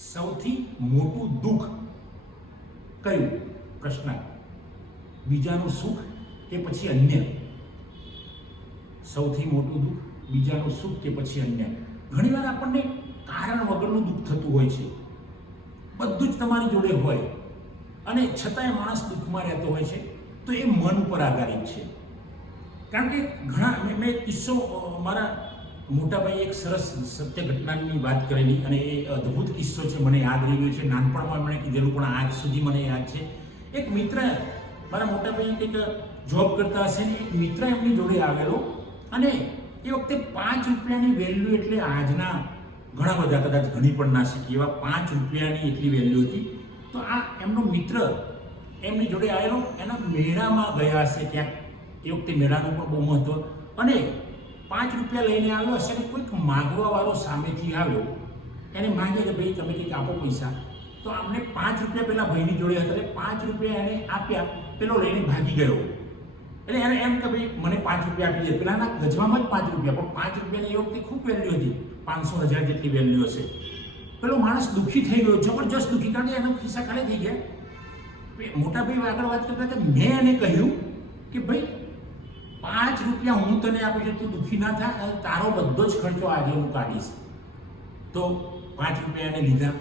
સૌથી મોટું દુઃખ કયું? પ્રશ્ન. બીજાનું સુખ કે પછી અન્ય? સૌથી મોટું દુઃખ બીજાનું સુખ કે પછી અન્ય? ઘણીવાર આપણને કારણ વગરનું દુઃખ થતું હોય છે. બધું જ તમારી જોડે હોય અને છતાંય માણસ દુઃખમાં રહેતો હોય છે. તો એ મન ઉપર આધારિત છે. કારણ કે ઘણા મેં કિસ્સો મારા મોટાભાઈ એક સરસ સત્ય ઘટનાની વાત કરેલી અને એ અદ્ભુત કિસ્સો છે, મને યાદ રહી ગયો છે. નાનપણમાં મને કીધેલું પણ આજ સુધી મને યાદ છે. એક મિત્ર, મારા મોટાભાઈ કંઈક જોબ કરતા હશે ને એક મિત્ર એમની જોડે આવેલો અને એ વખતે 5 રૂપિયાની વેલ્યુ એટલે આજના ઘણા બધા કદાચ ઘણી પણ ના શીખી એવા 5 રૂપિયાની એટલી વેલ્યુ હતી. તો આ એમનો મિત્ર એમની જોડે આવેલો, એના મેળામાં ગયા હશે ક્યાંક. એ વખતે મેળાનું પણ બહુ મહત્વ. અને 5 રૂપિયા લઈને આવ્યો હશે ને કોઈક માગવા વાળો સામેથી આવ્યો, એને માંગે કે ભાઈ તમે કંઈક આપો પૈસા. તો આમને 5 રૂપિયા પેલા ભાઈની જોડે હતા એટલે 5 રૂપિયા એને આપ્યા, પેલો લઈને ભાગી ગયો. એટલે એને એમ કે ભાઈ મને 5 રૂપિયા આપી દે. પેલાના ગજવામાં જ 5 રૂપિયા, પણ 5 રૂપિયાની એ વખતે ખૂબ વેલ્યુ હતી, 500,000 જેટલી વેલ્યુ હશે. પેલો માણસ દુઃખી થઈ ગયો, જબરજસ્ત દુઃખી, કારણ કે એનો ખિસ્સા ખાલી થઈ ગયા. મોટા ભાઈ આગળ વાત કરતા હતા, મેં એને કહ્યું કે ભાઈ 5 રૂપિયા હું તને આપીશ, તું દુઃખી ના થાય, તારો બધો જ ખર્ચો આજે હું કાઢીશ. તો 5 રૂપિયા એને લીધા.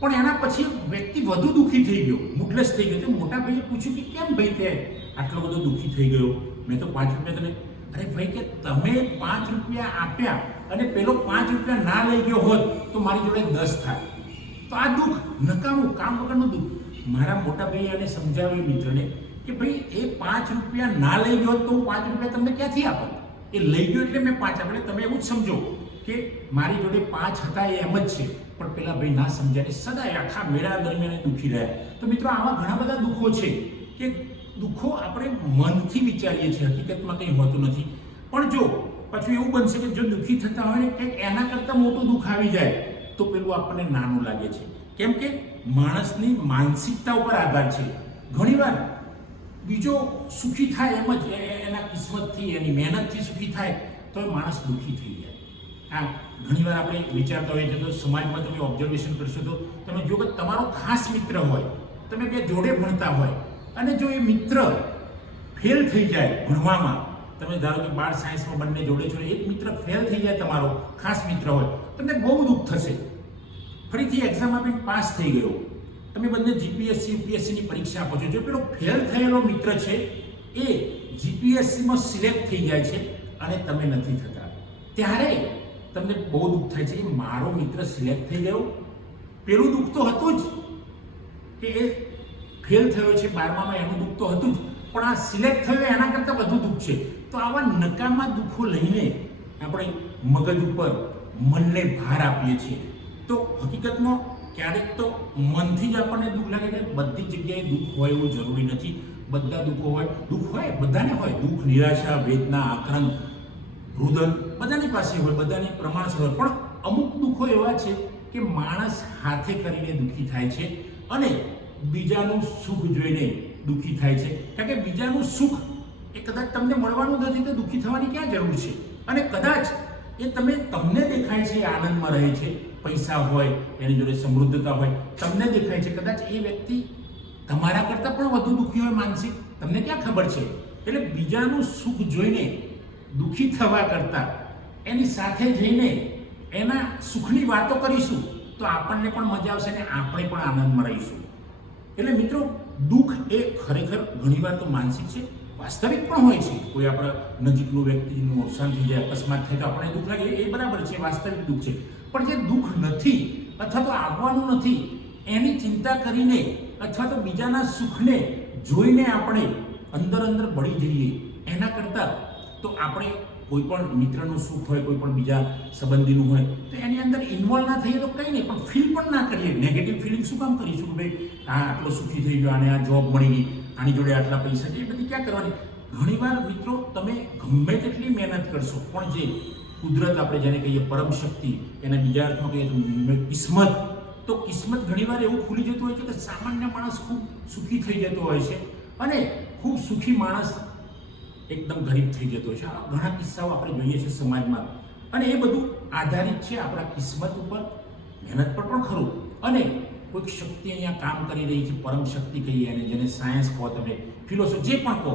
પણ એના પછી વ્યક્તિ વધુ દુઃખી થઈ ગયો, મુડલસ થઈ ગયો. તો મોટા ભાઈએ પૂછ્યું કે કેમ ભાઈ તે આટલો બધો દુઃખી થઈ ગયો? મેં તો 5 રૂપિયા તને. અરે ભાઈ કે તમે 5 રૂપિયા આપ્યા અને પેલો 5 રૂપિયા ના લઈ ગયો હોત તો મારી જોડે 10 થાય. તો આ દુઃખ નકામું, કામ વગરનું દુઃખ. મારા મોટા ભાઈએ એને સમજાવ્યું મિત્રને કે ભાઈ એ 5 રૂપિયા ના લઈ ગયો તો હું 5 રૂપિયા તમને ક્યાંથી આપત? એ લઈ ગયો એટલે મેં 5 આપ્યા. તમે એવું જ સમજો કે મારી જોડે 5 હતા એ એમ જ છે. પણ પેલા ભાઈ ના સમજ્યા, સદાય આખા મેળા દરમિયાન દુઃખી રહ્યા. તો મિત્રો આવા ઘણા બધા દુઃખો છે કે દુઃખો આપણે મનથી વિચારીએ છીએ, હકીકતમાં કંઈ હોતું નથી. પણ જો પાછું એવું બનશે કે જો દુઃખી થતા હોય ને કંઈક એના કરતાં મોટું દુઃખ આવી જાય તો પેલું આપણને નાનું લાગે છે. કેમ કે માણસની માનસિકતા ઉપર આધાર છે. ઘણીવાર બીજો સુખી થાય એમ જ એના કિસ્મતથી, એની મહેનતથી સુખી થાય તો એ માણસ દુઃખી થઈ જાય. આ ઘણીવાર આપણે વિચારતા હોઈએ છીએ. તો સમાજમાં તમે ઓબ્ઝર્વેશન કરશો તો તમે જો કે તમારો ખાસ મિત્ર હોય, તમે બે જોડે ભણતા હોય અને જો એ મિત્ર ફેલ થઈ જાય ભણવામાં, તમે ધારો કે 12 સાયન્સમાં બંને જોડે છો, એક મિત્ર ફેલ થઈ જાય, તમારો ખાસ મિત્ર હોય, તમને બહુ દુઃખ થશે. ફરીથી એક્ઝામ આપીને પાસ થઈ ગયો, તમે બંને જીપીએસસી યુપીએસસીની પરીક્ષા આપો છો, જો પેલો ફેલ થયેલો મિત્ર છે એ જીપીએસસીમાં સિલેક્ટ થઈ જાય છે અને તમે નથી થતા, ત્યારે તમને બહુ દુઃખ થાય છે કે મારો મિત્ર સિલેક્ટ થઈ ગયો. પેલું દુઃખ તો હતું જ કે એ ફેલ થયો છે 12માં, એનું દુઃખ તો હતું જ, પણ આ સિલેક્ટ થયો એના કરતાં વધુ દુઃખ છે. તો આવા નકામા દુઃખો લઈને આપણે મગજ ઉપર, મનને ભાર આપીએ છીએ. તો હકીકતમાં ક્યારેક તો મનથી જ આપણને દુઃખ લાગે છે. બધી જગ્યાએ દુઃખ હોય એવું જરૂરી નથી. બધા દુઃખો હોય, દુઃખ હોય બધાને હોય, દુઃખ, નિરાશા, વેદના, આક્રંદ, રુદન બધાની પાસે હોય, બધાની પ્રમાણસર હોય. પણ અમુક દુઃખો એવા છે કે માણસ હાથે કરીને દુઃખી થાય છે અને બીજાનું સુખ જોઈને દુઃખી થાય છે. કારણ કે બીજાનું સુખ એ કદાચ તમને મળવાનું નથી તો દુઃખી થવાની ક્યાં જરૂર છે? અને કદાચ એ તમને દેખાય છે એ આનંદમાં રહે છે, પૈસા હોય, એની જોડે સમૃદ્ધતા હોય, તમને દેખાય છે, કદાચ એ વ્યક્તિ તમારા કરતાં પણ વધુ દુઃખી હોય માનસિક, તમને ક્યાં ખબર છે? એટલે બીજાનું સુખ જોઈને દુઃખી થવા કરતાં એની સાથે જઈને એના સુખની વાતો કરીશું તો આપણને પણ મજા આવશે અને આપણે પણ આનંદમાં રહીશું. એટલે મિત્રો દુઃખ એ ખરેખર ઘણીવાર તો માનસિક છે, વાસ્તવિક પણ હોય છે. કોઈ આપણા નજીકનું વ્યક્તિનું અવસાન થઈ જાય, અકસ્માત થાય તો આપણને દુઃખ લાગે, એ બરાબર છે, વાસ્તવિક દુઃખ છે. પણ જે દુઃખ નથી અથવા તો આવવાનું નથી એની ચિંતા કરીને અથવા તો બીજાના સુખને જોઈને આપણે અંદર અંદર બળી જઈએ, એના કરતાં તો આપણે કોઈ પણ મિત્રનું સુખ હોય, કોઈ પણ બીજા સંબંધીનું હોય તો એની અંદર ઇન્વોલ્વ ના થઈએ તો કંઈ નહીં, પણ ફીલ પણ ના કરીએ. નેગેટિવ ફિલિંગ શું કામ કરીશું કે ભાઈ આ આટલો સુખી થઈ ગયો, આને આ જોબ મળી ગઈ, આની જોડે આટલા પૈસા છે, એ બધી ક્યાં કરવાની? ઘણીવાર મિત્રો તમે ગમે તેટલી મહેનત કરશો પણ જે કુદરત, આપણે જેને કહીએ પરમ શક્તિ, એને બીજા અર્થમાં કહીએ તો કિસ્મત, તો કિસ્મત ઘણીવાર એવું ખુલી જતું હોય છે કે સામાન્ય માણસ ખૂબ સુખી થઈ જતો હોય છે અને ખૂબ સુખી માણસ એકદમ ગરીબ થઈ જતો છે. આ ઘણા કિસ્સાઓ આપણે જોઈએ છીએ સમાજમાં અને એ બધું આધારિત છે આપણા કિસ્મત ઉપર, મહેનત પર પણ ખરું, અને કોઈક શક્તિ અહીંયા કામ કરી રહી છે, પરમ શક્તિ કહીએ અને જેને સાયન્સ કહો, તમે ફિલોસોફી જે પણ કહો,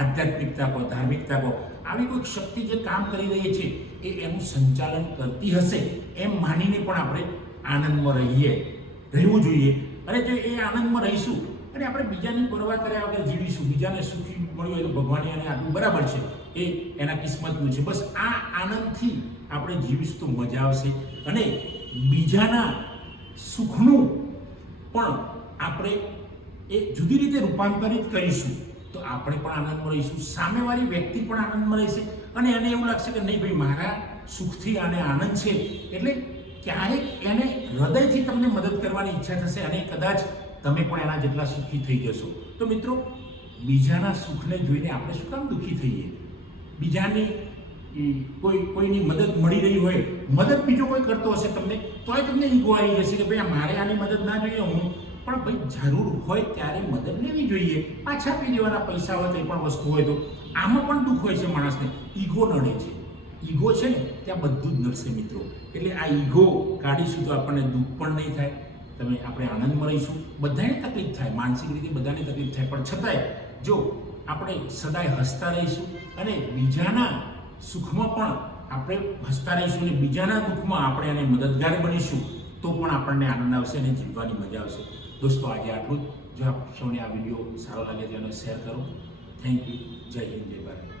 આધ્યાત્મિકતા કહો, ધાર્મિકતા કહો, આવી કોઈક શક્તિ જે કામ કરી રહી છે એ એનું સંચાલન કરતી હશે એમ માનીને પણ આપણે આનંદમાં રહેવું જોઈએ. અને જો એ આનંદમાં રહીશું અને આપણે બીજાની પરવા કર્યા વગર જીવીશું, બીજાને સુખી મળ્યું હોય તો ભગવાન એને આટલું બરાબર છે, એ એના કિસ્મતનું છે. બસ આ આનંદથી આપણે જીવીશું તો મજા આવશે, અને બીજાના સુખનું પણ આપણે એ જુદી રીતે રૂપાંતરિત કરીશું તો આપણે પણ આનંદમાં રહીશું, સામેવાળી વ્યક્તિ પણ આનંદમાં રહેશે, અને એને એવું લાગશે કે નહીં ભાઈ, મારા સુખથી આને આનંદ છે, એટલે ક્યારેક એને હૃદયથી તમને મદદ કરવાની ઈચ્છા થશે, અને કદાચ તમે પણ એના જેટલા સુખી થઈ જશો. તો મિત્રો, બીજાના સુખને જોઈને આપણે શું કામ દુઃખી થઈએ? બીજાની કોઈની મદદ મળી રહી હોય, મદદ બીજો કોઈ કરતો હશે તમને, તોય તમને ઈગો આવી જશે કે ભાઈ મારે આની મદદ ના જોઈએ, હું પણ ભાઈ જરૂર હોય ત્યારે મદદ લેવી જોઈએ, પાછા આપી દેવાના પૈસા હોય, કંઈ પણ વસ્તુ હોય તો. આમાં પણ દુઃખ હોય છે માણસને, ઈગો નડે છે. ઈગો છે ને ત્યાં બધું જ નડશે મિત્રો. એટલે આ ઈગો કાઢીશું તો આપણને દુઃખ પણ નહીં થાય, આપણે આનંદમાં રહીશું. બધાને તકલીફ થાય, માનસિક રીતે બધાને તકલીફ થાય, પણ છતાંય જો આપણે સદાય હસતા રહીશું અને બીજાના સુખમાં પણ આપણે હસતા રહીશું અને બીજાના દુઃખમાં આપણે એને મદદગાર બનીશું તો પણ આપણને આનંદ આવશે અને જીવવાની મજા આવશે. દોસ્તો, આજે આટલું જ. જો આપ સૌને આ વિડીયો સારો લાગે તો એને શેર કરો. Thank you. જય હિન્દ, જય ભારત.